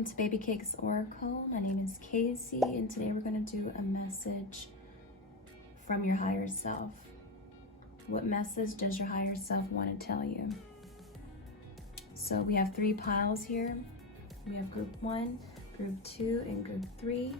welcome to Babycakes Oracle. My name is Casey, and today we're going to do a message from your higher self. What message does your higher self want to tell you? So we have 3 piles here. We have group 1, group 2, and group 3.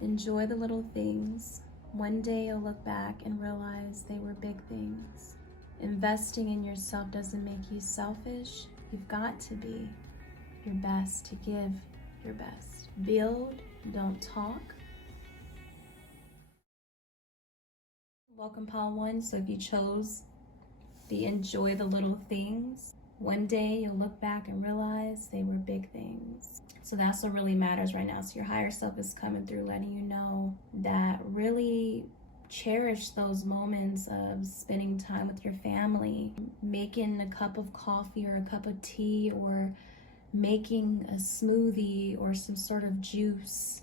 Enjoy the little things. One day you'll look back and realize they were big things. Investing in yourself doesn't make you selfish. You've got to be your best, to give your best. Build, don't talk. Welcome, pile 1. So if you chose the enjoy the little things, one day you'll look back and realize they were big things. So that's what really matters right now. So your higher self is coming through, letting you know that really cherish those moments of spending time with your family, making a cup of coffee or a cup of tea, or making a smoothie or some sort of juice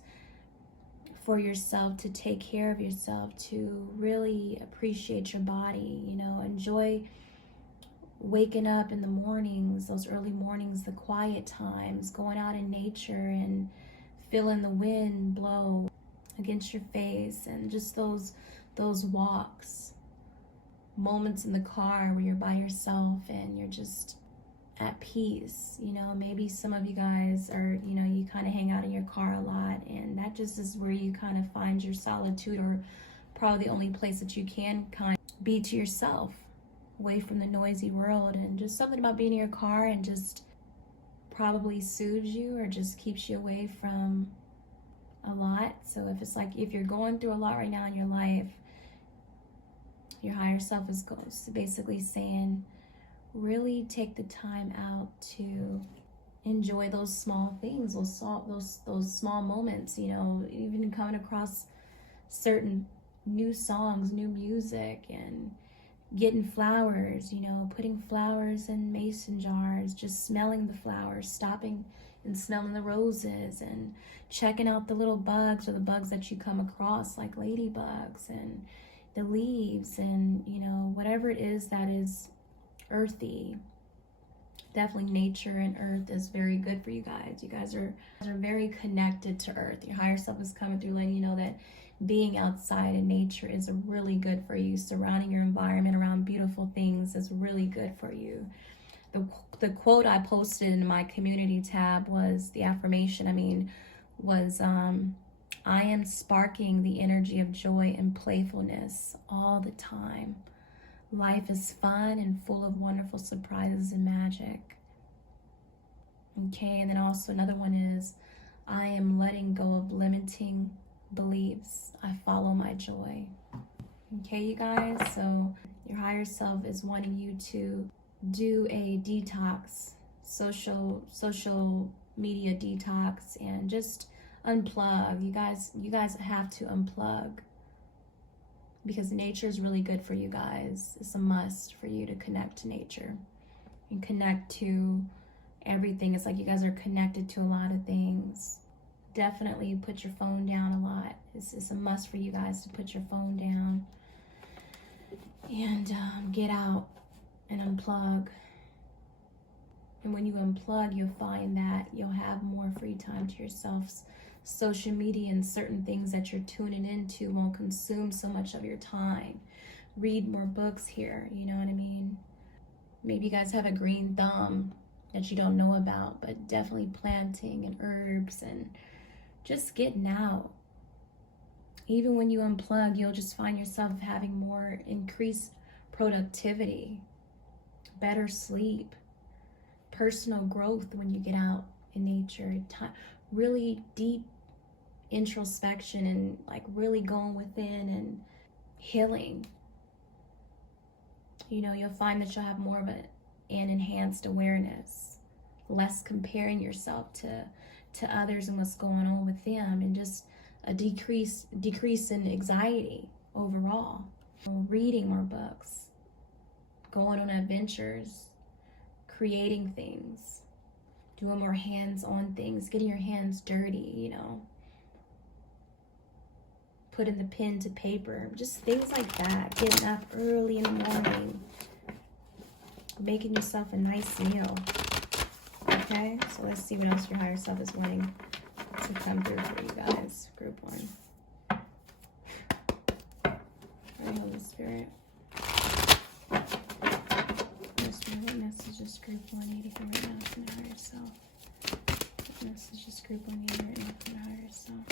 for yourself, to take care of yourself, to really appreciate your body, enjoy waking up in the mornings, those early mornings, the quiet times, going out in nature and feeling the wind blow against your face, and just those walks, moments in the car where you're by yourself and you're just at peace. Maybe some of you guys are, you kind of hang out in your car a lot, and that just is where you kind of find your solitude, or probably the only place that you can kind of be to yourself, away from the noisy world. And just something about being in your car and just probably soothes you or just keeps you away from a lot. So if you're going through a lot right now in your life, your higher self is basically saying, really take the time out to enjoy those small things, those small moments, even coming across certain new songs, new music, and getting flowers, putting flowers in mason jars, just smelling the flowers, stopping and smelling the roses, and checking out the little bugs, or the bugs that you come across, like ladybugs, and the leaves, and whatever it is that is earthy. Definitely nature and earth is very good for you guys. You guys are very connected to earth. Your higher self is coming through, letting you know that being outside in nature is really good for you. Surrounding your environment around beautiful things is really good for you. The quote I posted in my community tab was the affirmation, was I am sparking the energy of joy and playfulness all the time. Life is fun and full of wonderful surprises and magic. Okay, and then also another one is, I am letting go of limiting beliefs. I follow my joy. Okay, you guys, so your higher self is wanting you to do a detox, social media detox, and just unplug. You guys have to unplug, because nature is really good for you guys. It's a must for you to connect to nature and connect to everything. It's like you guys are connected to a lot of things. Definitely put your phone down a lot. It's a must for you guys to put your phone down and get out and unplug. And when you unplug, you'll find that you'll have more free time to yourselves. Social media and certain things that you're tuning into won't consume so much of your time. Read more books here, you know what I mean? Maybe you guys have a green thumb that you don't know about, but definitely planting and herbs and just getting out. Even when you unplug, you'll just find yourself having more increased productivity, better sleep, personal growth when you get out in nature. Really deep introspection, and like really going within and healing. You'll find that you'll have more of an enhanced awareness, less comparing yourself to others and what's going on with them, and just a decrease in anxiety overall. Reading more books, going on adventures, creating things, doing more hands-on things, getting your hands dirty, you know, putting the pen to paper, just things like that. Getting up early in the morning, making yourself a nice meal. Okay, so let's see what else your higher self is wanting to come through for you guys. Group 1. Right, Holy Spirit. What messages group 1 needed for right now from the higher self? What messages group 1 needed right now from the higher self?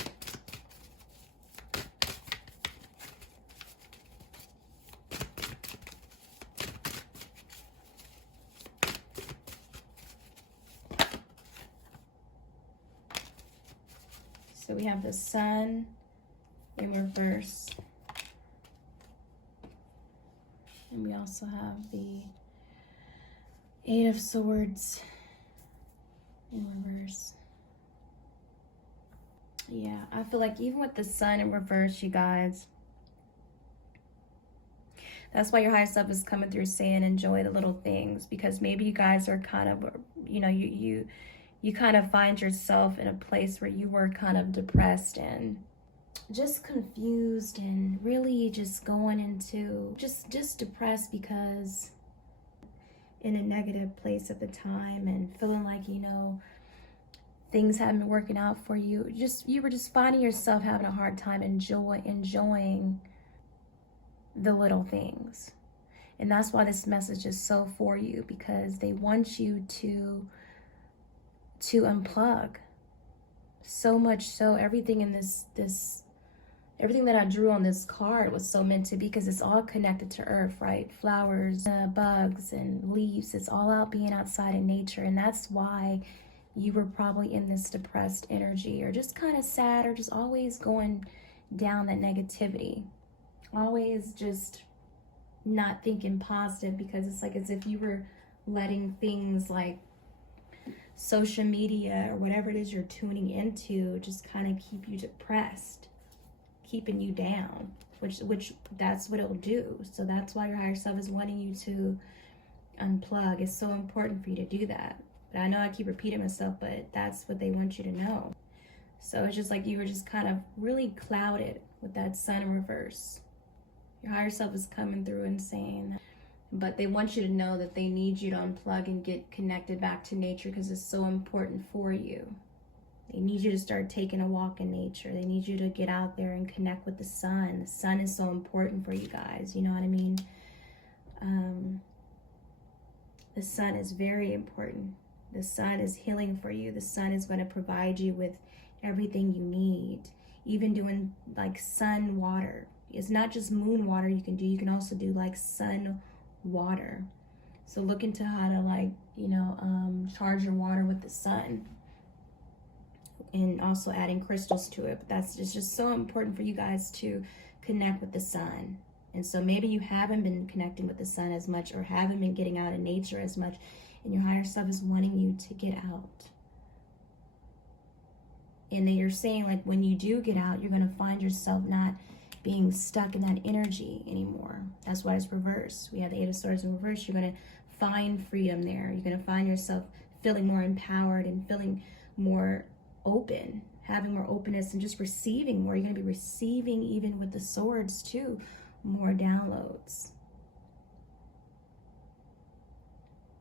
So we have the Sun in reverse. And we also have the 8 of Swords in reverse. Yeah, I feel like even with the Sun in reverse, you guys, that's why your higher self is coming through saying enjoy the little things, because maybe you guys are kind of, you know, you kind of find yourself in a place where you were kind of depressed and just confused and really just going into just depressed because in a negative place at the time and feeling like, you know, things haven't been working out for you. You were just finding yourself having a hard time enjoying the little things. And that's why this message is so for you, because they want you to unplug. So much so, everything in this everything that I drew on this card was so meant to be, because it's all connected to earth, right? Flowers, bugs and leaves, it's all out being outside in nature. And that's why you were probably in this depressed energy, or just kind of sad, or just always going down that negativity, always just not thinking positive, because it's like as if you were letting things like social media or whatever it is you're tuning into just kind of keep you depressed, keeping you down, which that's what it'll do. So that's why your higher self is wanting you to unplug. It's so important for you to do that. But I know I keep repeating myself, but that's what they want you to know. So it's just like you were just kind of really clouded with that Sun in reverse. Your higher self is coming through and saying that, but they want you to know that they need you to unplug and get connected back to nature, because it's so important for you. They need you to start taking a walk in nature. They need you to get out there and connect with the sun. The sun is so important for you guys. You know what I mean? The sun is very important. The sun is healing for you. The sun is going to provide you with everything you need. Even doing like sun water. It's not just moon water you can do. You can also do like sun water. So look into how to, like, you know, charge your water with the sun. And also adding crystals to it. But that's just so important for you guys to connect with the sun. And so maybe you haven't been connecting with the sun as much, or haven't been getting out in nature as much, and your higher self is wanting you to get out. And then you're saying, like, when you do get out, you're going to find yourself not being stuck in that energy anymore. That's why it's reversed. We have the 8 of Swords in reverse. You're going to find freedom there. You're going to find yourself feeling more empowered and feeling more open, having more openness, and just receiving more. You're going to be receiving, even with the swords too, more downloads,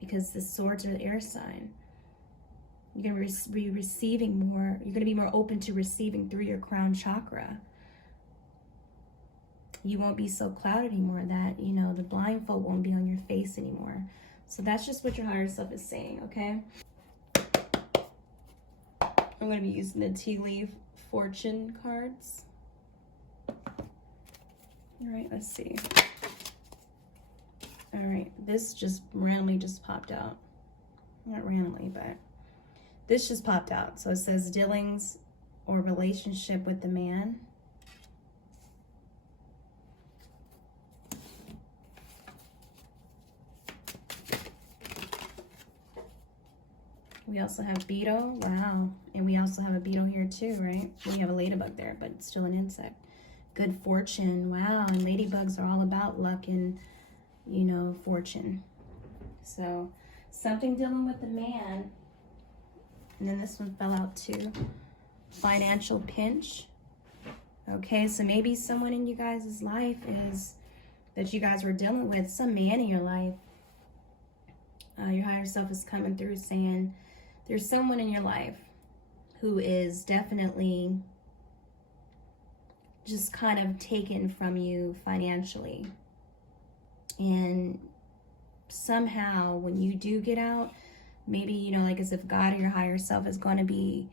because the swords are the air sign. You're going to be receiving more. You're going to be more open to receiving through your crown chakra. You won't be so clouded anymore that, you know, the blindfold won't be on your face anymore. So that's just what your higher self is saying, okay? I'm going to be using the tea leaf fortune cards. All right, let's see. All right, this just randomly just popped out. Not randomly, but this just popped out. So it says dealings or relationship with the man. We also have beetle. Wow. And we also have a beetle here too, right? We have a ladybug there, but it's still an insect. Good fortune. Wow. And ladybugs are all about luck and, you know, fortune. So something dealing with the man. And then this one fell out too. Financial pinch. Okay, so maybe someone in you guys' life is that you guys were dealing with, some man in your life. Your higher self is coming through saying there's someone in your life who is definitely just kind of taken from you financially. And somehow when you do get out, maybe, you know, like as if God or your higher self is going to be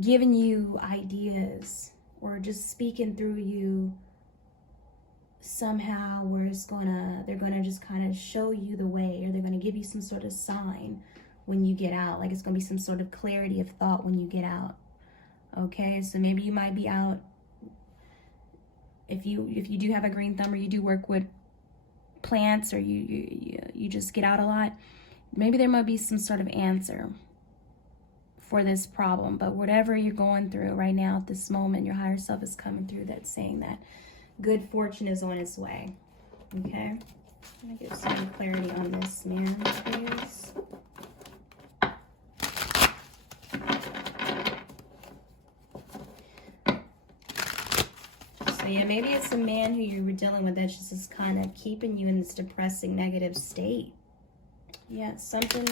giving you ideas or just speaking through you somehow, where they're gonna just kind of show you the way, or they're gonna give you some sort of sign when you get out. Like it's gonna be some sort of clarity of thought when you get out. Okay, so maybe you might be out, if you do have a green thumb, or you do work with plants, or you just get out a lot, maybe there might be some sort of answer for this problem. But whatever you're going through right now at this moment, your higher self is coming through that's saying that good fortune is on its way. Okay, I'm gonna get some clarity on this man, please. So yeah, maybe it's a man who you were dealing with that's just kind of keeping you in this depressing, negative state. Yeah, something,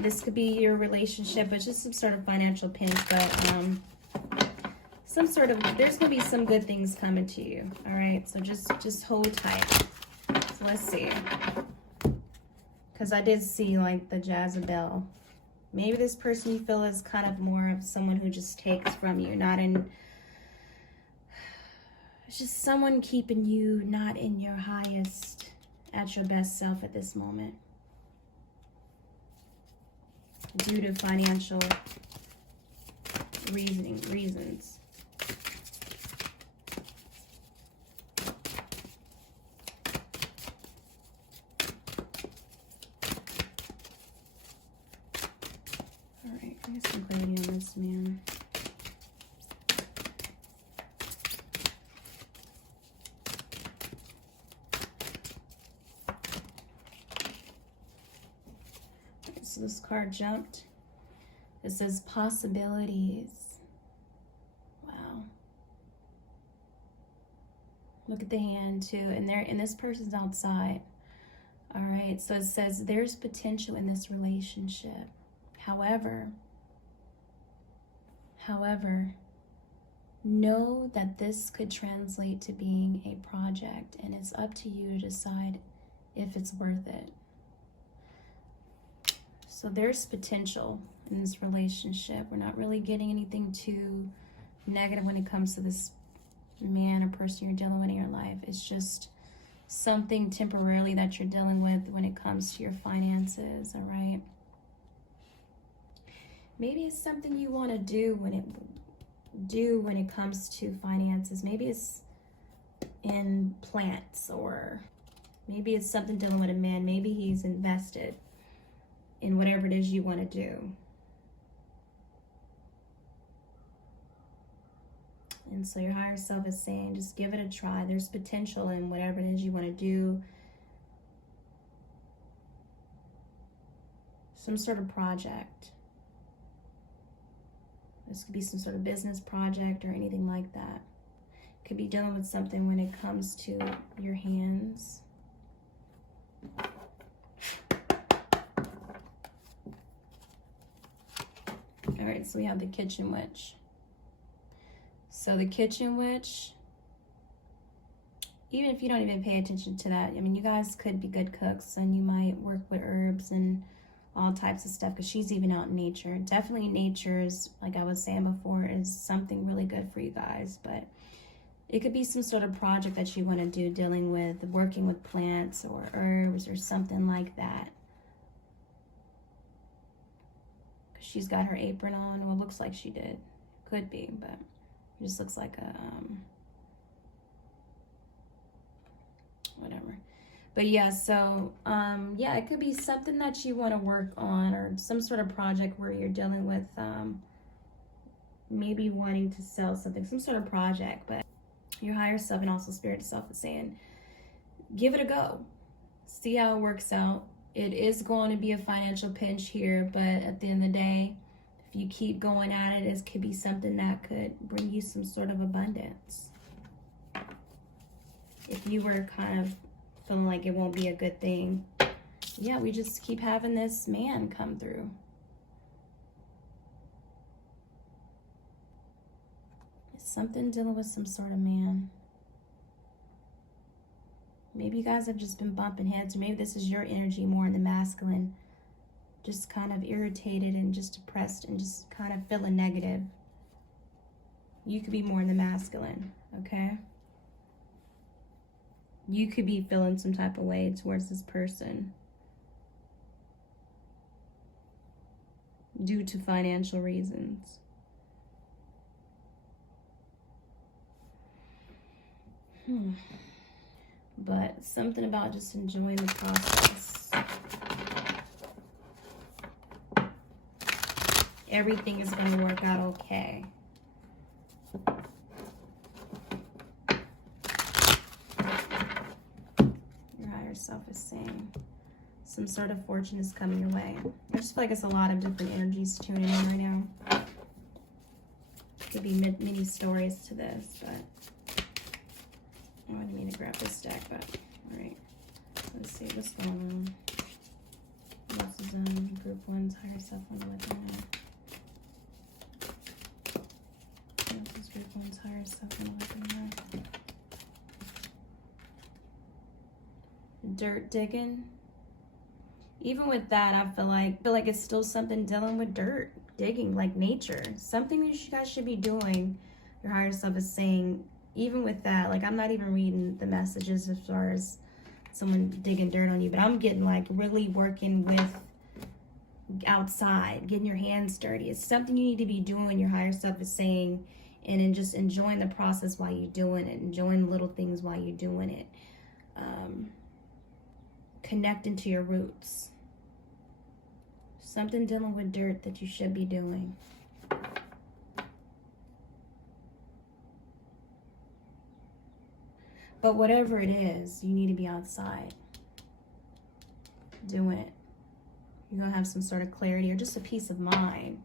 this could be your relationship, but just some sort of financial pinch. But some sort of, there's gonna be some good things coming to you. All right, so just hold tight. So let's see, because I did see like the Jezebel. Maybe this person you feel is kind of more of someone who just takes from you, it's just someone keeping you not in your highest, at your best self at this moment, due to financial reasons. All right, I get some clarity on this man. So this card jumped. It says possibilities. Wow. Look at the hand too. And this person's outside. All right. So it says there's potential in this relationship. However, know that this could translate to being a project, and it's up to you to decide if it's worth it. So there's potential in this relationship. We're not really getting anything too negative when it comes to this man or person you're dealing with in your life. It's just something temporarily that you're dealing with when it comes to your finances, all right? Maybe it's something you want to do when it comes to finances. Maybe it's in plants, or maybe it's something dealing with a man. Maybe he's invested in whatever it is you want to do. And so your higher self is saying, just give it a try. There's potential in whatever it is you want to do. Some sort of project. This could be some sort of business project or anything like that. Could be dealing with something when it comes to your hands. All right, so we have the kitchen witch. So the kitchen witch, even if you don't even pay attention to that, I mean, you guys could be good cooks and you might work with herbs and all types of stuff, because she's even out in nature. Definitely nature's, like I was saying before, is something really good for you guys. But it could be some sort of project that you want to do, dealing with working with plants or herbs or something like that. She's got her apron on. Well, it looks like she did. Could be, but it just looks like a whatever. But yeah, so yeah, it could be something that you want to work on, or some sort of project where you're dealing with maybe wanting to sell something, some sort of project. But your higher self and also spirit self is saying, give it a go. See how it works out. It is going to be a financial pinch here, but at the end of the day, if you keep going at it, it could be something that could bring you some sort of abundance. If you were kind of feeling like it won't be a good thing, yeah, we just keep having this man come through. It's something dealing with some sort of man. Maybe you guys have just been bumping heads, or maybe this is your energy more in the masculine, just kind of irritated and just depressed and just kind of feeling negative. You could be more in the masculine, okay? You could be feeling some type of way towards this person due to financial reasons. But something about just enjoying the process. Everything is going to work out okay. Your higher self is saying some sort of fortune is coming your way. I just feel like it's a lot of different energies tuning in right now. Could be many stories to this, but I didn't mean to grab this deck, but all right. Let's see what's going on. This is group 1's higher self wonder what they're at. This is group 1's higher self wonder what they're at. Dirt digging. Even with that, I feel like it's still something dealing with dirt digging, like nature. Something that you guys should be doing. Your higher self is saying. Even with that, like, I'm not even reading the messages as far as someone digging dirt on you, but I'm getting like really working with outside, getting your hands dirty. It's something you need to be doing, your higher self is saying, and then just enjoying the process while you're doing it, enjoying the little things while you're doing it. Connecting to your roots. Something dealing with dirt that you should be doing. But whatever it is, you need to be outside doing it. You're going to have some sort of clarity or just a peace of mind.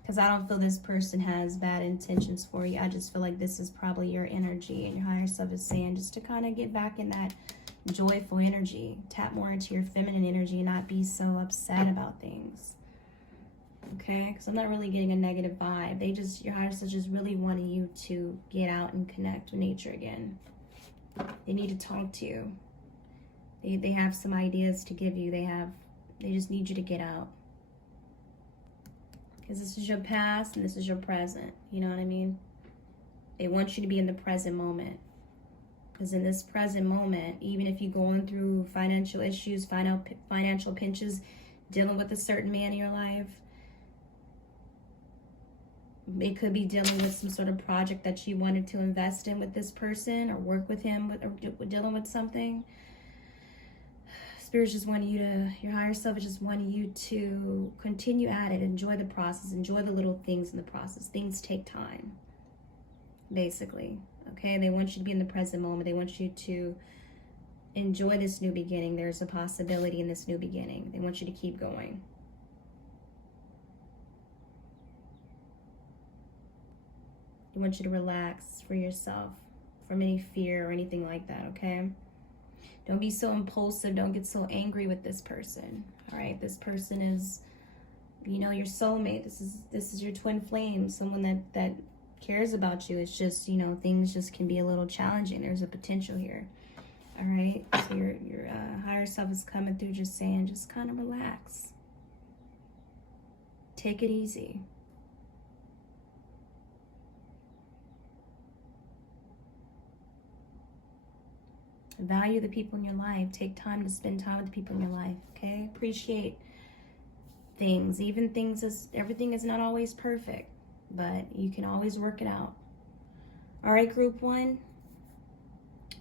Because I don't feel this person has bad intentions for you. I just feel like this is probably your energy. And your higher self is saying just to kind of get back in that joyful energy. Tap more into your feminine energy and not be so upset about things. Okay? Because I'm not really getting a negative vibe. Your higher self just really wanted you to get out and connect with nature again. They need to talk to you. They have some ideas to give you. They just need you to get out. Because this is your past and this is your present. You know what I mean? They want you to be in the present moment. Because in this present moment, even if you're going through financial issues, financial pinches, dealing with a certain man in your life, it could be dealing with some sort of project that you wanted to invest in with this person or work with him or dealing with something. Spirit's just wanting you to, your higher self is just wanting you to continue at it, enjoy the process, enjoy the little things in the process. Things take time, basically. Okay, they want you to be in the present moment. They want you to enjoy this new beginning. There's a possibility in this new beginning. They want you to keep going. I want you to relax for yourself from any fear or anything like that, okay? Don't be so impulsive. Don't get so angry with this person, all right? This person is, you know, your soulmate. This is your twin flame, someone that cares about you. It's just, you know, things just can be a little challenging. There's a potential here, all right? So your higher self is coming through just saying, just kind of relax. Take it easy. Value the people in your life. Take time to spend time with the people in your life, okay? Appreciate things. Even everything is not always perfect, but you can always work it out. All right, group 1.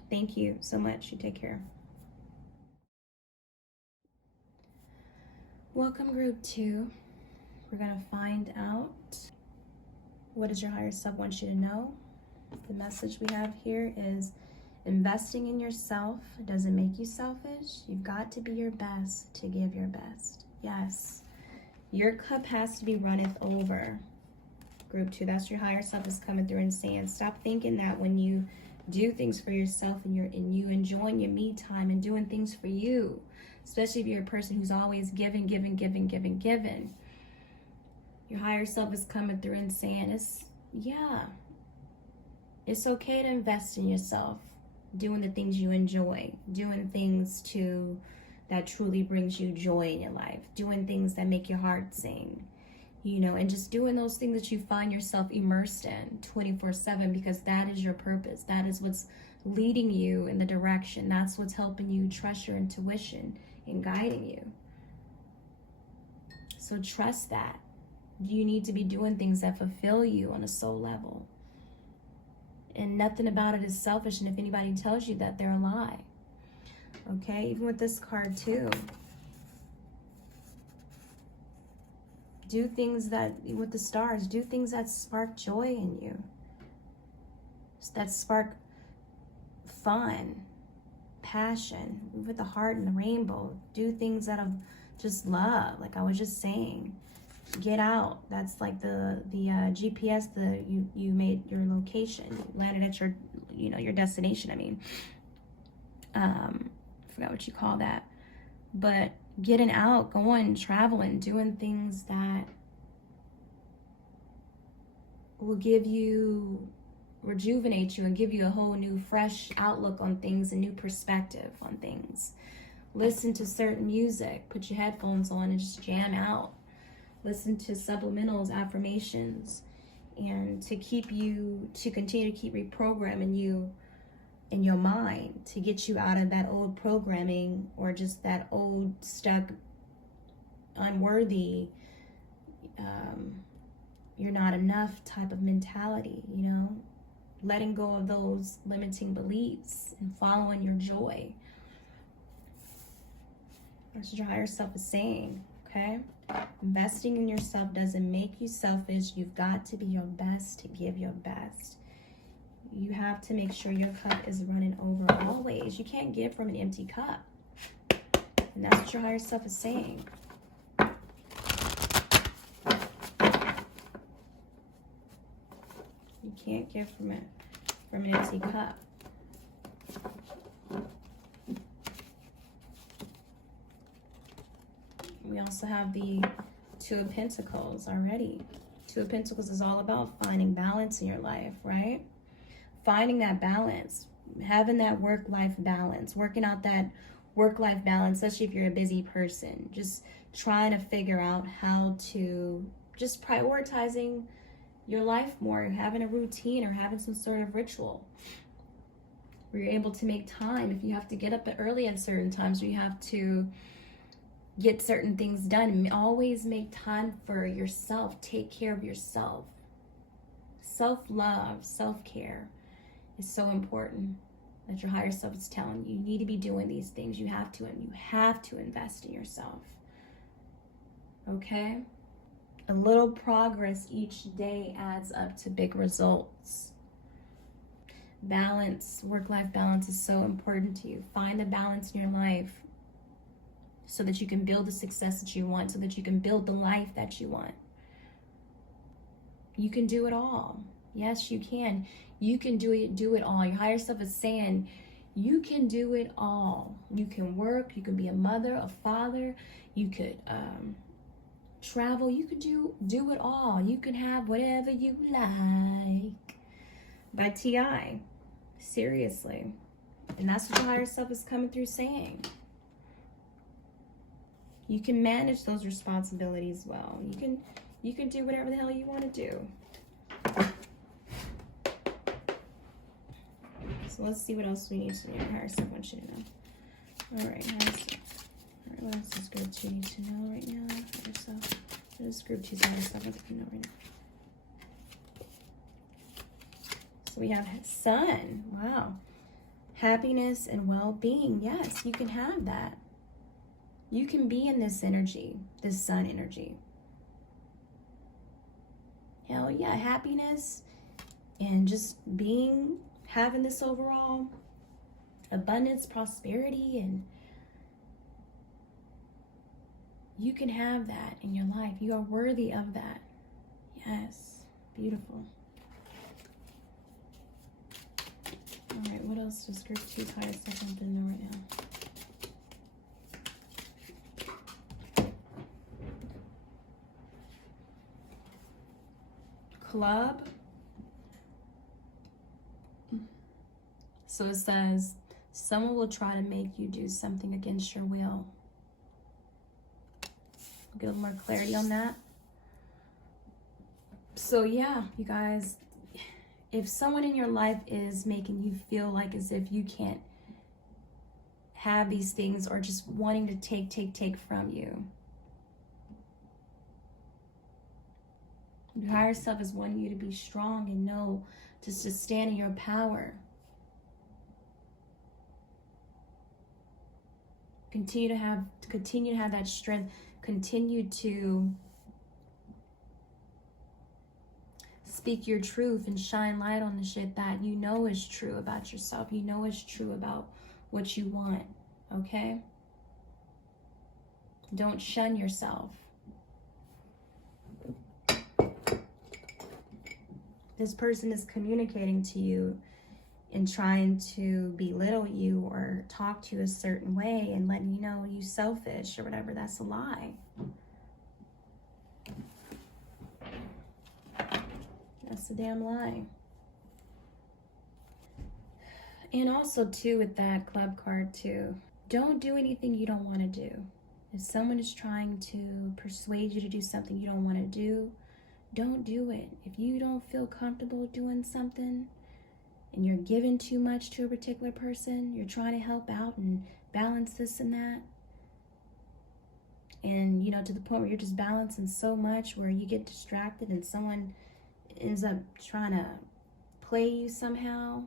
Thank you so much. You take care. Welcome, group 2. We're going to find out what does your higher self want you to know. The message we have here is, Investing in yourself doesn't make you selfish. You've got to be your best to give your best. Yes. Your cup has to be runneth over. Group 2, that's your higher self is coming through and saying, stop thinking that when you do things for yourself and you enjoying your me time and doing things for you, especially if you're a person who's always giving. Your higher self is coming through and saying, it's okay to invest in yourself, doing the things you enjoy, doing things that truly brings you joy in your life, doing things that make your heart sing, and just doing those things that you find yourself immersed in 24/7, because that is your purpose. That is what's leading you in the direction. That's what's helping you trust your intuition and guiding you. So trust that. You need to be doing things that fulfill you on a soul level. And nothing about it is selfish. And if anybody tells you that, they're a lie. Okay, even with this card too. Do things that, with the stars, do things that spark joy in you. That spark fun, passion, with the heart and the rainbow. Do things that of just love, like I was just saying. Get out. That's like the GPS, you made your location. You landed at your, your destination, I mean. Forgot what you call that. But getting out, going, traveling, doing things that will rejuvenate you and give you a whole new fresh outlook on things, a new perspective on things. Listen to certain music, put your headphones on and just jam out. Listen to subliminals, affirmations, and to continue to keep reprogramming you in your mind, to get you out of that old programming or just that old stuck unworthy, you're not enough type of mentality, letting go of those limiting beliefs and following your joy. That's what your higher self is saying, okay? Investing in yourself doesn't make you selfish. You've got to be your best to give your best. You have to make sure your cup is running over always. You can't give from an empty cup. And that's what your higher self is saying. You can't give from an empty cup. We also have the Two of Pentacles already. Two of Pentacles is all about finding balance in your life, right? Finding that balance, having that work-life balance, working out that work-life balance, especially if you're a busy person. Just trying to figure out how to, just prioritizing your life more, having a routine or having some sort of ritual where you're able to make time. If you have to get up early at certain times, or you have to get certain things done, always make time for yourself. Take care of yourself. Self-love, self-care is so important. That your higher self is telling you, you need to be doing these things. You have to, and you have to invest in yourself. Okay? A little progress each day adds up to big results. Balance, work-life balance is so important to you. Find the balance in your life so that you can build the success that you want, so that you can build the life that you want. You can do it all. Yes, you can. You can do it all. Your higher self is saying, you can do it all. You can work, you can be a mother, a father, you could travel, you could do it all. You can have whatever you like. By T.I. Seriously. And that's what your higher self is coming through saying. You can manage those responsibilities well. You can do whatever the hell you want to do. So let's see what else we need to know. Higher self wants you to know. All right, higher self. All right, what else does group 2 need to know right now? Higher self. What is group 2's higher self want to know right now? So we have sun. Wow. Happiness and well-being. Yes, you can have that. You can be in this energy, this sun energy. Hell yeah, happiness and just having this overall abundance, prosperity, and you can have that in your life. You are worthy of that. Yes, beautiful. All right, what else does group 2 cards step up in there right now? Club. So it says, someone will try to make you do something against your will. Get a little more clarity on that. So yeah, you guys, if someone in your life is making you feel like as if you can't have these things, or just wanting to take from you, your higher self is wanting you to be strong and know just to stand in your power. Continue to have that strength. Continue to speak your truth and shine light on the shit that you know is true about yourself. You know is true about what you want, okay? Don't shun yourself. This person is communicating to you and trying to belittle you or talk to you a certain way and letting you know you selfish or whatever. That's a lie. That's a damn lie. And also too, with that club card too, don't do anything you don't want to do. If someone is trying to persuade you to do something you don't want to do, don't do it. If you don't feel comfortable doing something and you're giving too much to a particular person, you're trying to help out and balance this and that, and you know, to the point where you're just balancing so much where you get distracted and someone ends up trying to play you somehow,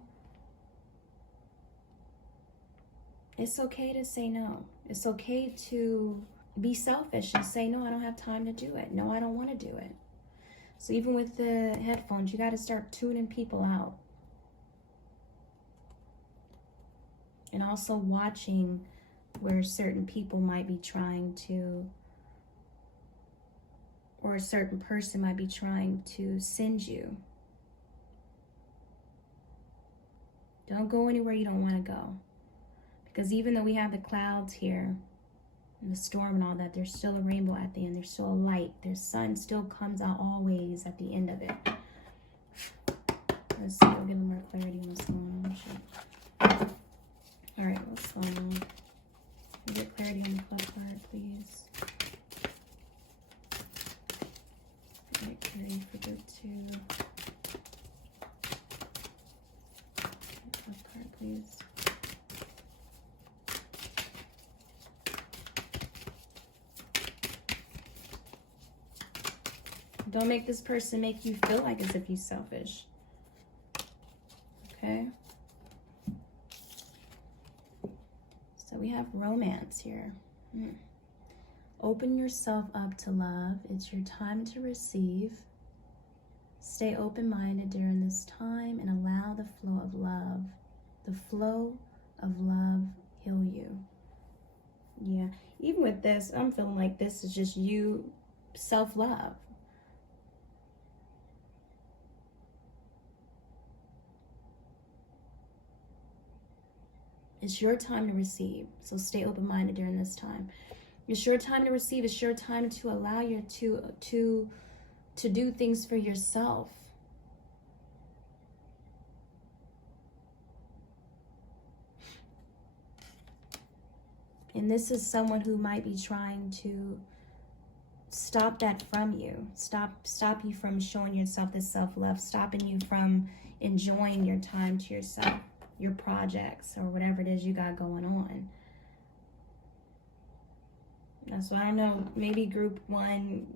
it's okay to say no. It's okay to be selfish and say, no, I don't have time to do it. No, I don't want to do it. So even with the headphones, you got to start tuning people out. And also watching where certain people might be trying to, or a certain person might be trying to send you. Don't go anywhere you don't want to go. Because even though we have the clouds here, and the storm and all that, there's still a rainbow at the end. There's still a light. The sun still comes out always at the end of it. Let's see, we'll give them more clarity on what's going on. Sure. All right, what's going on? Can we get clarity on the club card, please? Get clarity for group 2. Club card, please. Don't make this person make you feel like as if you're selfish. Okay? So we have romance here. Open yourself up to love. It's your time to receive. Stay open-minded during this time and allow the flow of love. The flow of love heal you. Yeah. Even with this, I'm feeling like this is just you, self-love. It's your time to receive. So stay open-minded during this time. It's your time to receive. It's your time to allow you to do things for yourself. And this is someone who might be trying to stop that from you. Stop you from showing yourself this self-love. Stopping you from enjoying your time to yourself, your projects, or whatever it is you got going on. So I don't know, maybe group 1,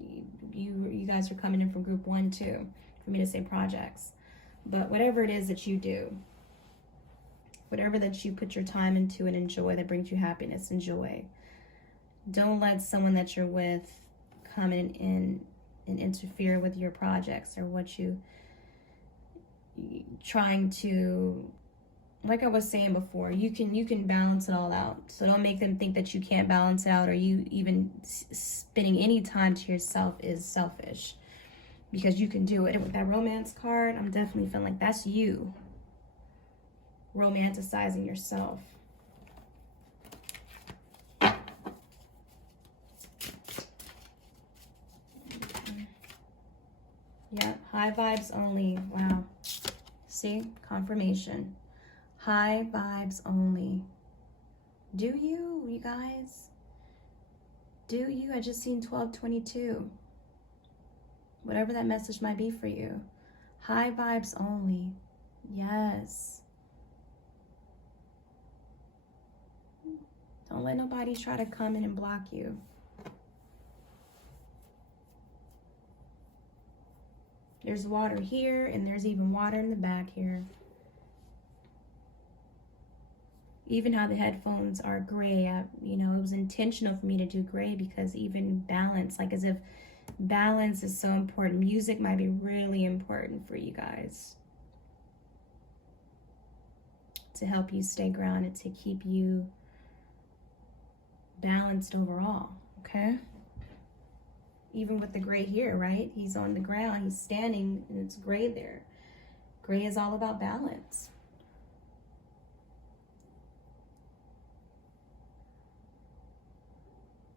you guys are coming in from group 1 too, for me to say projects. But whatever it is that you do, whatever that you put your time into and enjoy, that brings you happiness and joy, don't let someone that you're with come in and interfere with your projects or what you trying to like I was saying before, you can balance it all out. So don't make them think that you can't balance it out, or you even spending any time to yourself is selfish, because you can do it. And with that romance card, I'm definitely feeling like that's you romanticizing yourself. Yeah, high vibes only. Wow. See, confirmation. High vibes only. Do you guys? Do you? I just seen 1222. Whatever that message might be for you. High vibes only. Yes. Don't let nobody try to come in and block you. There's water here, and there's even water in the back here. Even how the headphones are gray, you know, it was intentional for me to do gray, because even balance, like as if balance is so important. Music might be really important for you guys to help you stay grounded, to keep you balanced overall, okay? Even with the gray here, right? He's on the ground, he's standing, and it's gray there. Gray is all about balance.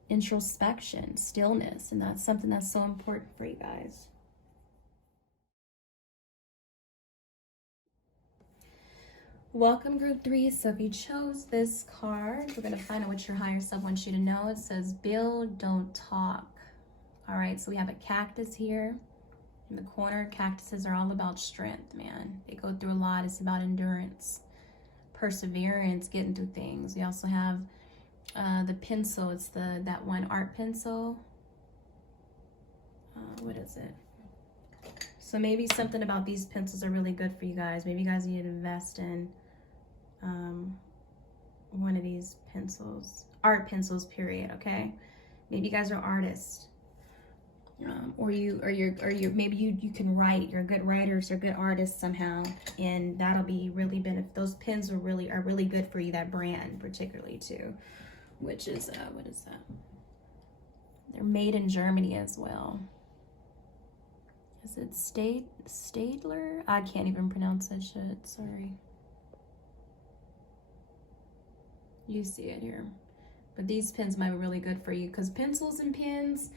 Introspection, stillness, and that's something that's so important for you guys. Welcome, group 3. So if you chose this card, we're going to find out what your higher self wants you to know. It says, build, don't talk. All right, so we have a cactus here in the corner. Cactuses are all about strength, man. They go through a lot. It's about endurance, perseverance, getting through things. We also have the pencil. It's that one art pencil. What is it? So maybe something about these pencils are really good for you guys. Maybe you guys need to invest in one of these pencils, art pencils, period. Okay, maybe you guys are artists. Maybe you can write. You're good writers or good artists somehow, and that'll be really those pens are really good for you. That brand particularly too, which is what is that? They're made in Germany as well. Is it Stadler? I can't even pronounce that shit. Sorry. You see it here, but these pens might be really good for you, because pencils and pens,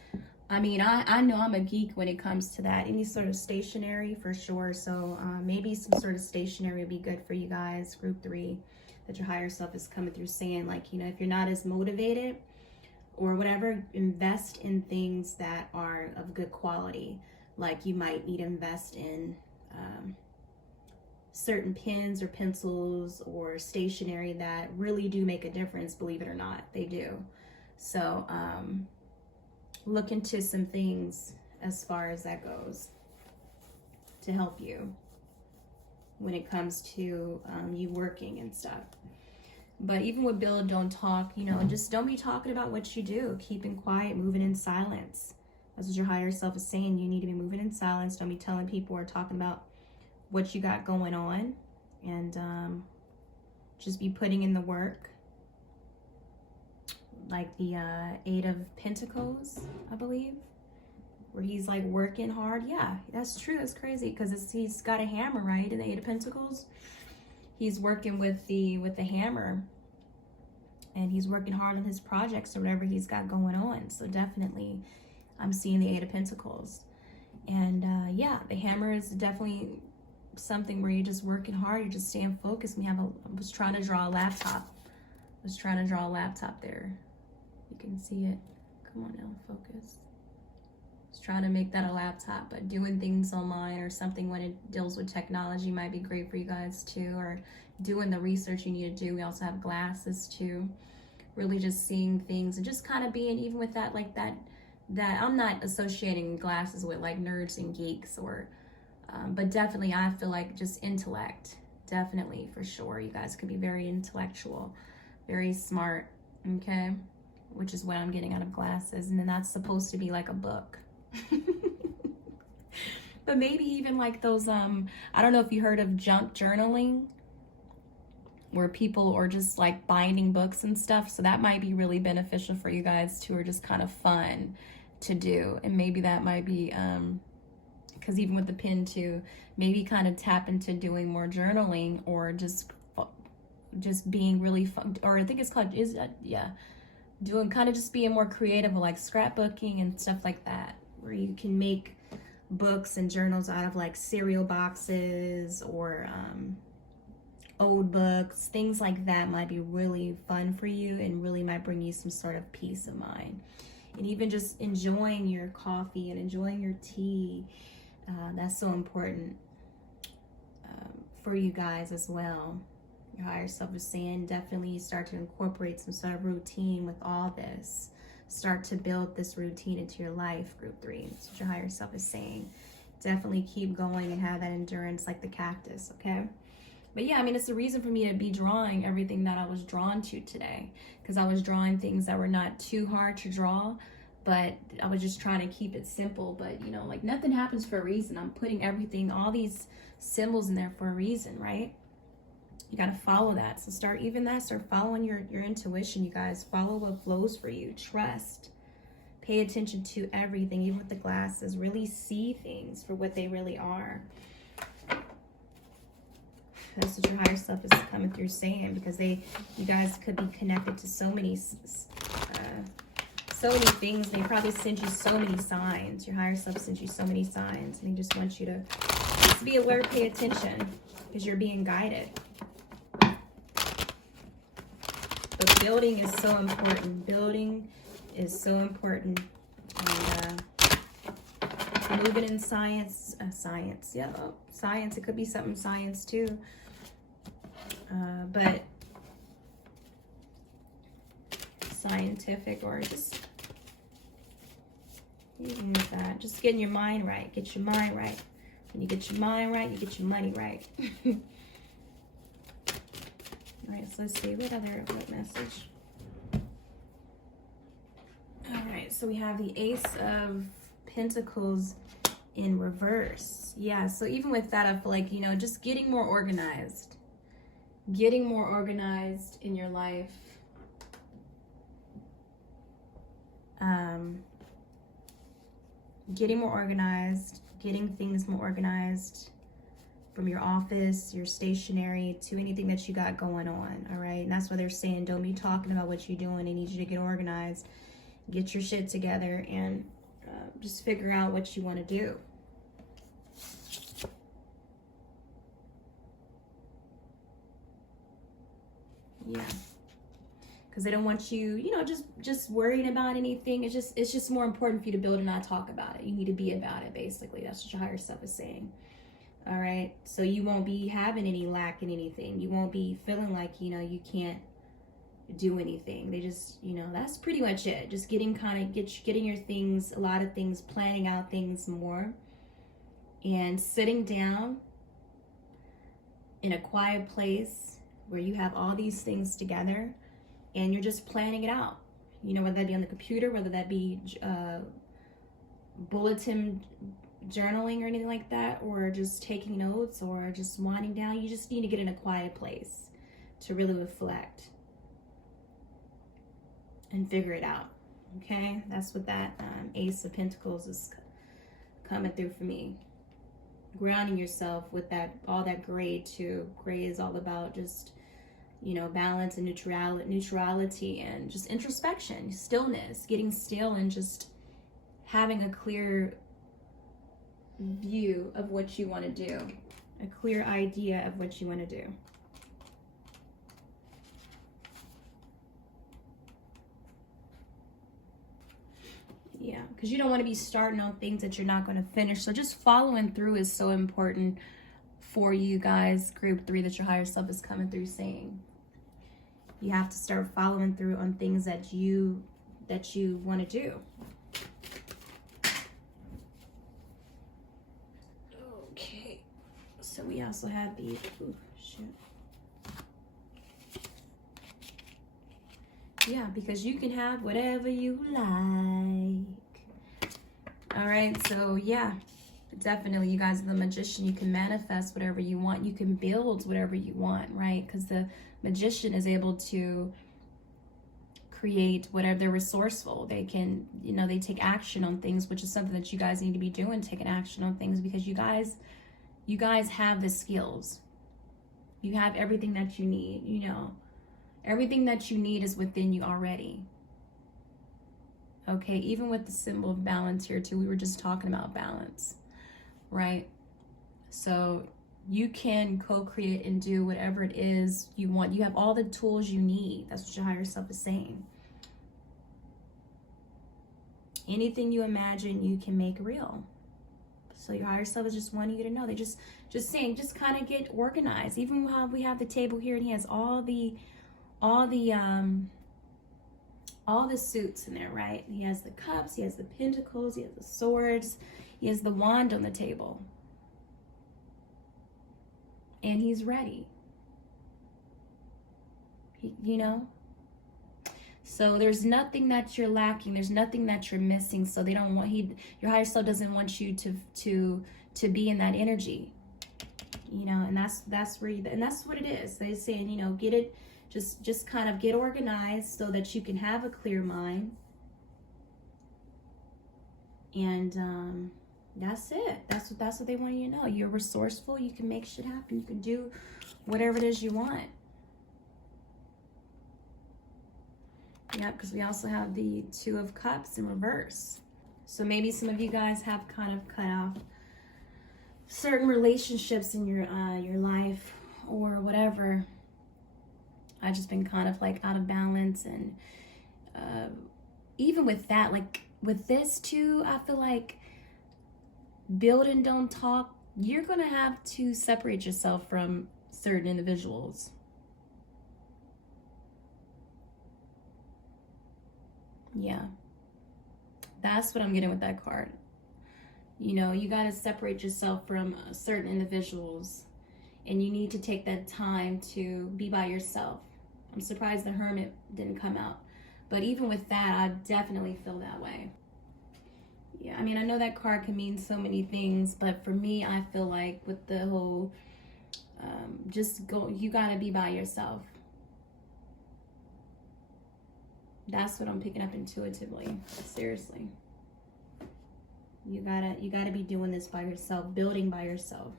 I mean, I know I'm a geek when it comes to that. Any sort of stationery for sure. So maybe some sort of stationery would be good for you guys, group 3, that your higher self is coming through saying, like, you know, if you're not as motivated or whatever, invest in things that are of good quality. Like you might need to invest in certain pens or pencils or stationery that really do make a difference, believe it or not, they do. So, look into some things as far as that goes to help you when it comes to you working and stuff. But even with build, don't talk, you know, just don't be talking about what you do. Keeping quiet, moving in silence. That's what your higher self is saying. You need to be moving in silence. Don't be telling people or talking about what you got going on, and just be putting in the work. Like the 8 of Pentacles, I believe, where he's like working hard. Yeah, that's true. That's crazy, because he's got a hammer, right? In the 8 of Pentacles, he's working with the hammer, and he's working hard on his projects or whatever he's got going on. So definitely, I'm seeing the 8 of Pentacles, and yeah, the hammer is definitely something where you're just working hard. You're just staying focused. I was trying to draw a laptop. There. You can see it. Come on now, focus. I was trying to make that a laptop, but doing things online or something when it deals with technology might be great for you guys too, or doing the research you need to do. We also have glasses too. Really just seeing things and just kind of being, even with that, like that I'm not associating glasses with like nerds and geeks or, but definitely I feel like just intellect, definitely for sure. You guys could be very intellectual, very smart, okay? Which is what I'm getting out of glasses. And then that's supposed to be like a book. But maybe even like those, I don't know if you heard of junk journaling. where people are just like binding books and stuff. So that might be really beneficial for you guys too, or just kind of fun to do. And maybe that might be, because even with the pen too, maybe kind of tap into doing more journaling, or just being really fun, or I think it's called, doing kind of just being more creative, like scrapbooking and stuff like that, where you can make books and journals out of like cereal boxes or old books. Things like that might be really fun for you and really might bring you some sort of peace of mind. And even just enjoying your coffee and enjoying your tea, that's so important for you guys as well. Your higher self is saying definitely start to incorporate some sort of routine with all this. Start to build this routine into your life, group 3. That's what your higher self is saying. Definitely keep going and have that endurance like the cactus, okay? But yeah, I mean, it's the reason for me to be drawing everything that I was drawn to today, because I was drawing things that were not too hard to draw, but I was just trying to keep it simple. But you know, like nothing happens for a reason. I'm putting everything, all these symbols in there for a reason, right? You got to follow that. So start following your intuition, you guys. Follow what flows for you. Trust. Pay attention to everything, even with the glasses. Really see things for what they really are. That's what your higher self is coming through saying, because you guys could be connected to so many things. They probably sent you so many signs. Your higher self sent you so many signs, and they just want you to just be alert, pay attention, because you're being guided. But building is so important. Building is so important. And moving in science. Yeah, science. It could be something science too. But scientific, or just even with that, just getting your mind right. Get your mind right. When you get your mind right, you get your money right. All right, so let's see what message. All right, so we have the Ace of Pentacles in reverse. Yeah, so even with that, I feel like, you know, just getting more organized. Getting more organized in your life. Getting more organized, getting things more organized from your office, your stationery, to anything that you got going on, all right? And that's why they're saying don't be talking about what you're doing. They need you to get organized, get your shit together, and just figure out what you want to do. Yeah, because they don't want you, you know, just worrying about anything. It's just more important for you to build and not talk about it. You need to be about it, basically. That's what your higher self is saying. All right, so you won't be having any lack in anything. You won't be feeling like, you know, you can't do anything. They just, you know, that's pretty much it. Just getting your things, a lot of things, planning out things more, and sitting down in a quiet place where you have all these things together and you're just planning it out. You know, whether that be on the computer, whether that be bulletin journaling or anything like that, or just taking notes, or just winding down. You just need to get in a quiet place to really reflect and figure it out. Okay, that's what that Ace of Pentacles is coming through for me. Grounding yourself with that, all that gray too. Gray is all about just, you know, balance and neutrality and just introspection, stillness, getting still, and just having a clear view of what you want to do, a clear idea of what you want to do. Yeah, because you don't want to be starting on things that you're not going to finish. So just following through is so important for you guys, group 3, that your higher self is coming through saying. You have to start following through on things that you want to do. Okay, so we also have the yeah, because you can have whatever you like. All right, so yeah, Definitely, you guys are the magician. You can manifest whatever you want. You can build whatever you want, right? Because the magician is able to create whatever. They're resourceful. They can, you know, they take action on things, which is something that you guys need to be doing, taking action on things, because you guys have the skills. You have everything that you need, you know. Everything that you need is within you already. Okay, even with the symbol of balance here too, we were just talking about balance, right? So you can co-create and do whatever it is you want. You have all the tools you need. That's what your higher self is saying. Anything you imagine, you can make real. So your higher self is just wanting you to know. They just saying, just kind of get organized. Even how we have the table here, and he has all the suits in there, right? He has the cups, he has the pentacles, he has the swords, he has the wand on the table. And he's ready. You know? So there's nothing that you're lacking. There's nothing that you're missing. So they don't want, your higher self doesn't want you to be in that energy. You know, and that's where and that's what it is. They're saying, you know, get it, just kind of get organized so that you can have a clear mind. And that's it. That's what they want you to know. You're resourceful. You can make shit happen. You can do whatever it is you want. Yep, because we also have the Two of Cups in reverse. So maybe some of you guys have kind of cut off certain relationships in your life or whatever. I've just been kind of like out of balance, and even with that, like with this too, I feel like build and don't talk. You're gonna have to separate yourself from certain individuals. Yeah, that's what I'm getting with that card. You know, you got to separate yourself from certain individuals, and you need to take that time to be by yourself. I'm surprised the Hermit didn't come out, but even with that, I definitely feel that way. Yeah, I mean, I know that card can mean so many things, but for me, I feel like with the whole you got to be by yourself. That's what I'm picking up intuitively. Seriously. You gotta be doing this by yourself, building by yourself.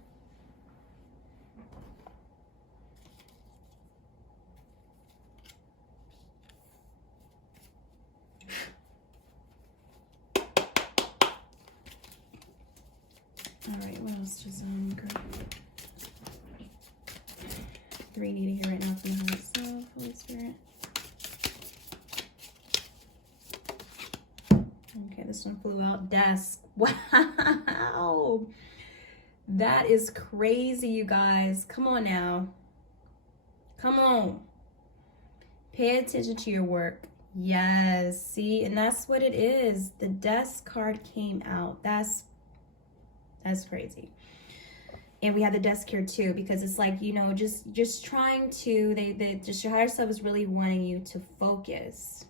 All right, what else does grab? 3 need to hear right now from the higher self, Holy Spirit. Okay, this one flew out. Desk. Wow. That is crazy, you guys. Come on now. Come on. Pay attention to your work. Yes. See, and that's what it is. The Desk card came out. That's crazy. And we have the Desk here too, because it's like, you know, just trying to, just your higher self is really wanting you to focus.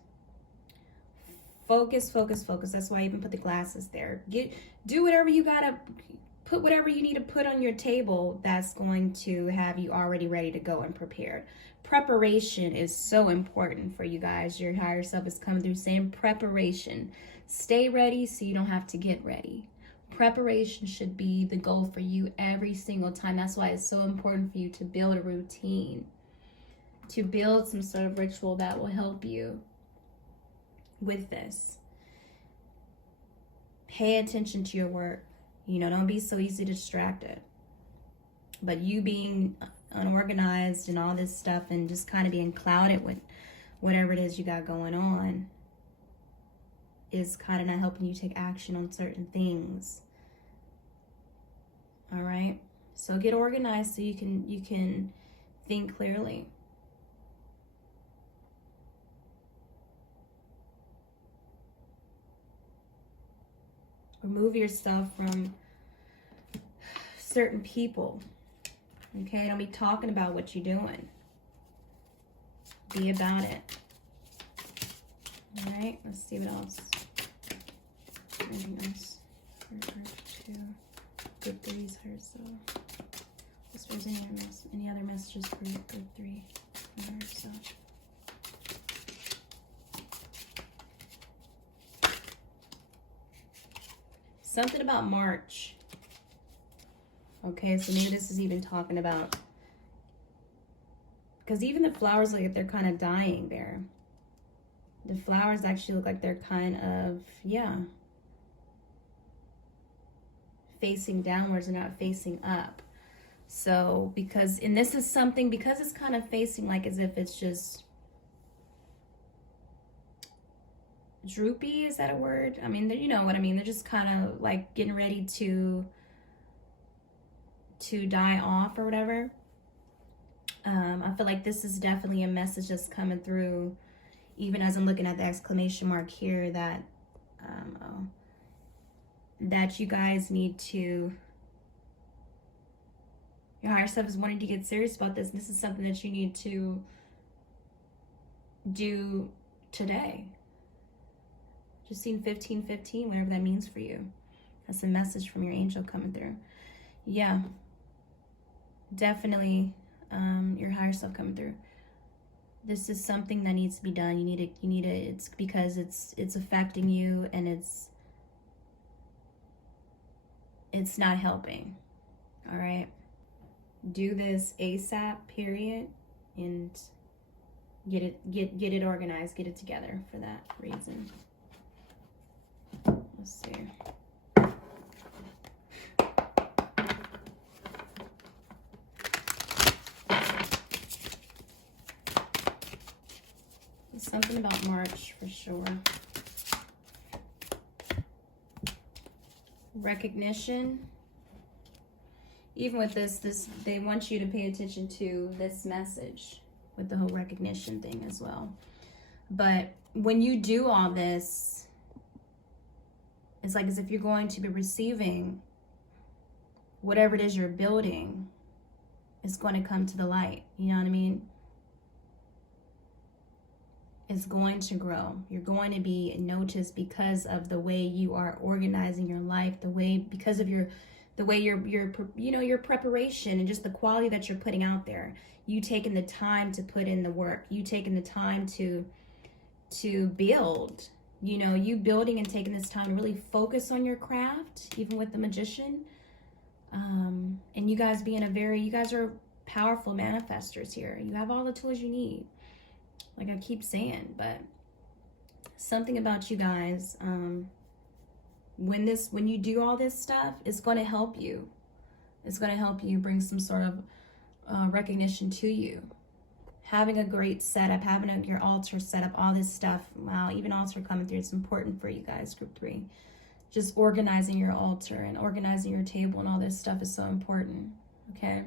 Focus. That's why I even put the glasses there. Do whatever you gotta, put whatever you need to put on your table that's going to have you already ready to go and prepared. Preparation is so important for you guys. Your higher self is coming through saying preparation. Stay ready so you don't have to get ready. Preparation should be the goal for you every single time. That's why it's so important for you to build a routine, to build some sort of ritual that will help you with this. Pay attention to your work. You know, don't be so easy distracted. But you being unorganized and all this stuff and just kind of being clouded with whatever it is you got going on is kind of not helping you take action on certain things. All right? So get organized so you can think clearly. Remove yourself from certain people. Okay? Don't be talking about what you're doing. Be about it. All right? Let's see what else. Anything else? Group 3's higher self. If there's any other messages for group 3 from higher self. Something about March. Okay, so maybe this is even talking about, because even the flowers look like they're kind of dying there. The flowers actually look like they're kind of, yeah, facing downwards and not facing up. So because, and this is something, because it's kind of facing like as if it's just droopy, is that a word? I mean, you know what I mean, they're just kind of like getting ready to die off or whatever. I feel like this is definitely a message that's coming through, even as I'm looking at the exclamation mark here, that that you guys need to, your higher self is wanting to get serious about this. This is something that you need to do today. Just seen 1515, whatever that means for you. That's a message from your angel coming through. Yeah, definitely your higher self coming through. This is something that needs to be done. You need it. It's because it's affecting you, and it's not helping. All right, do this ASAP, period, and get it organized, get it together for that reason. Let's see. Something about March for sure. Recognition. Even with this, they want you to pay attention to this message with the whole recognition thing as well. But when you do all this, it's like as if you're going to be receiving whatever it is you're building, it's going to come to the light. You know what I mean? Is going to grow. You're going to be noticed because of the way you are organizing your life, because of your preparation and just the quality that you're putting out there. You taking the time to put in the work. You taking the time to build. You know, you building and taking this time to really focus on your craft, even with the magician. And you guys you guys are powerful manifestors here. You have all the tools you need. Like I keep saying, but something about you guys, when you do all this stuff, it's going to help you. It's going to help you bring some sort of recognition to you. Having a great setup, having your altar set up, all this stuff. Wow, even altar coming through. It's important for you guys, group 3. Just organizing your altar and organizing your table and all this stuff is so important. Okay,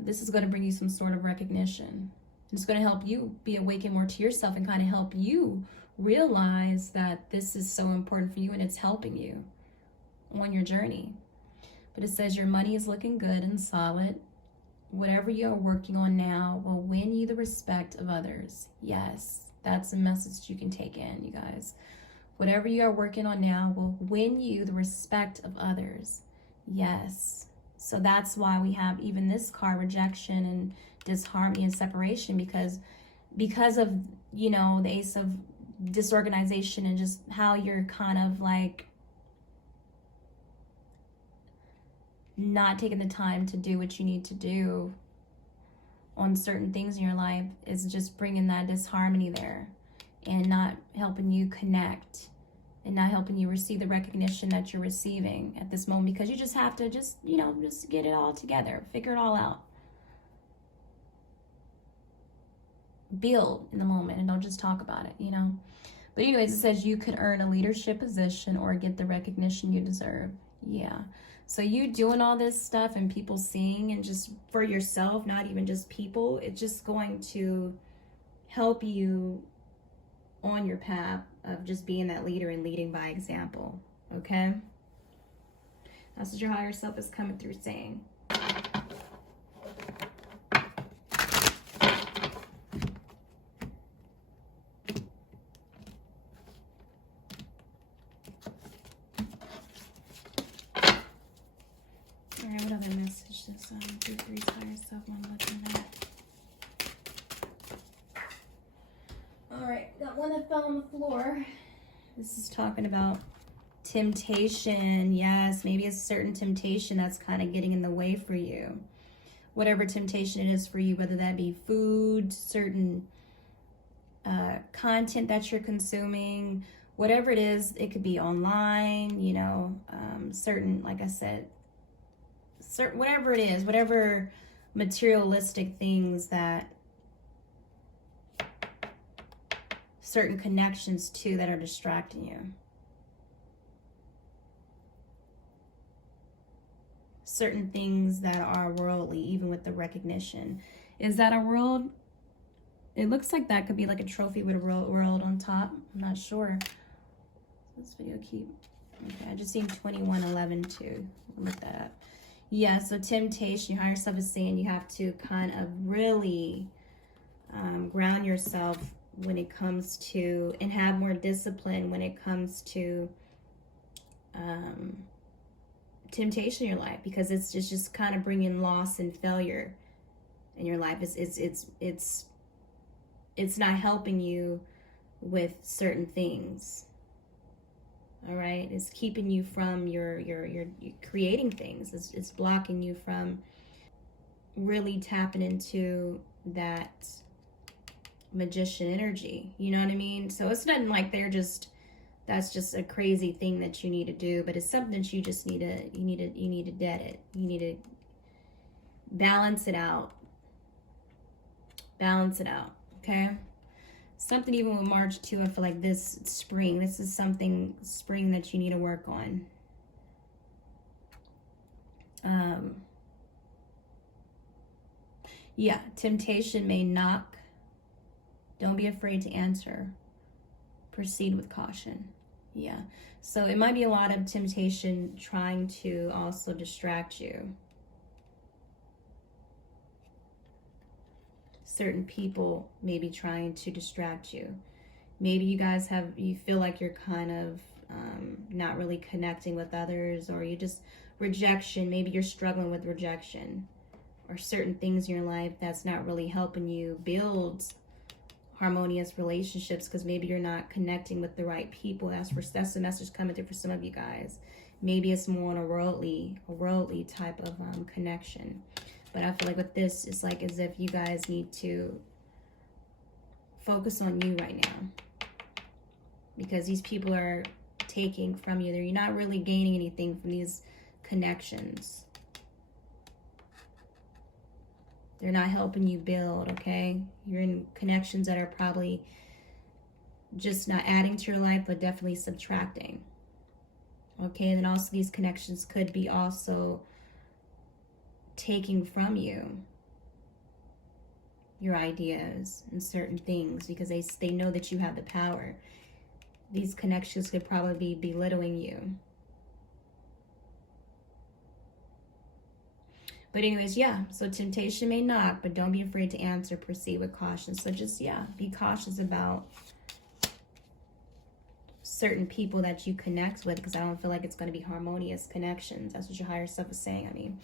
this is going to bring you some sort of recognition. It's going to help you be awakened more to yourself and kind of help you realize that this is so important for you and it's helping you on your journey. But it says your money is looking good and solid. Whatever you're working on now will win you the respect of others. Yes, that's a message you can take in, you guys. Whatever you are working on now will win you the respect of others. Yes. So that's why we have even this card, rejection and disharmony and separation, because of, you know, the Ace of disorganization and just how you're kind of like not taking the time to do what you need to do on certain things in your life is just bringing that disharmony there and not helping you connect and not helping you receive the recognition that you're receiving at this moment, because you just have to just get it all together, figure it all out. Build in the moment and don't just talk about it, you know. But anyways, it says you could earn a leadership position or get the recognition you deserve. Yeah. So you doing all this stuff and people seeing, and just for yourself, not even just people, it's just going to help you on your path of just being that leader and leading by example. Okay? That's what your higher self is coming through saying. group 3's higher self when I'm looking at. Alright, got one that fell on the floor. This is talking about temptation. Yes, maybe a certain temptation that's kind of getting in the way for you. Whatever temptation it is for you, whether that be food, certain content that you're consuming, whatever it is, it could be online, you know, certain, like I said, certain, whatever it is, whatever materialistic things that certain connections to that are distracting you. Certain things that are worldly, even with the recognition. Is that a world? It looks like that could be like a trophy with a world on top. I'm not sure. This video keep. Okay, I just seen 2111 too. Look that up. Yeah, so temptation, your higher self is saying you have to kind of really ground yourself when it comes to, and have more discipline when it comes to temptation in your life, because it's just kind of bringing loss and failure in your life. It's not helping you with certain things. All right, it's keeping you from your creating things. It's blocking you from really tapping into that magician energy. You know what I mean? So it's nothing like that's just a crazy thing that you need to do, but it's something that you just need to dead it. You need to balance it out. Balance it out, okay? Something even with March too, I feel like this spring, this is something spring that you need to work on. Yeah, temptation may knock. Don't be afraid to answer. Proceed with caution. Yeah, so it might be a lot of temptation trying to also distract you. Certain people may be trying to distract you. Maybe you guys you feel like you're kind of not really connecting with others, or you just rejection. Maybe you're struggling with rejection, or certain things in your life that's not really helping you build harmonious relationships, because maybe you're not connecting with the right people. That's the message coming through for some of you guys. Maybe it's more on a worldly type of connection. But I feel like with this, it's like as if you guys need to focus on you right now, because these people are taking from you. You're not really gaining anything from these connections. They're not helping you build, okay? You're in connections that are probably just not adding to your life, but definitely subtracting. Okay, and then also these connections could be also taking from you your ideas and certain things, because they know that you have the power. These connections could probably be belittling you. But anyways, yeah, so temptation may knock, but don't be afraid to answer. Proceed with caution. So just, yeah, be cautious about certain people that you connect with, because I don't feel like it's going to be harmonious connections. That's what your higher self is saying. I mean,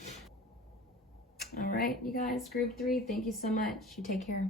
all right, you guys, group 3, thank you so much. You take care.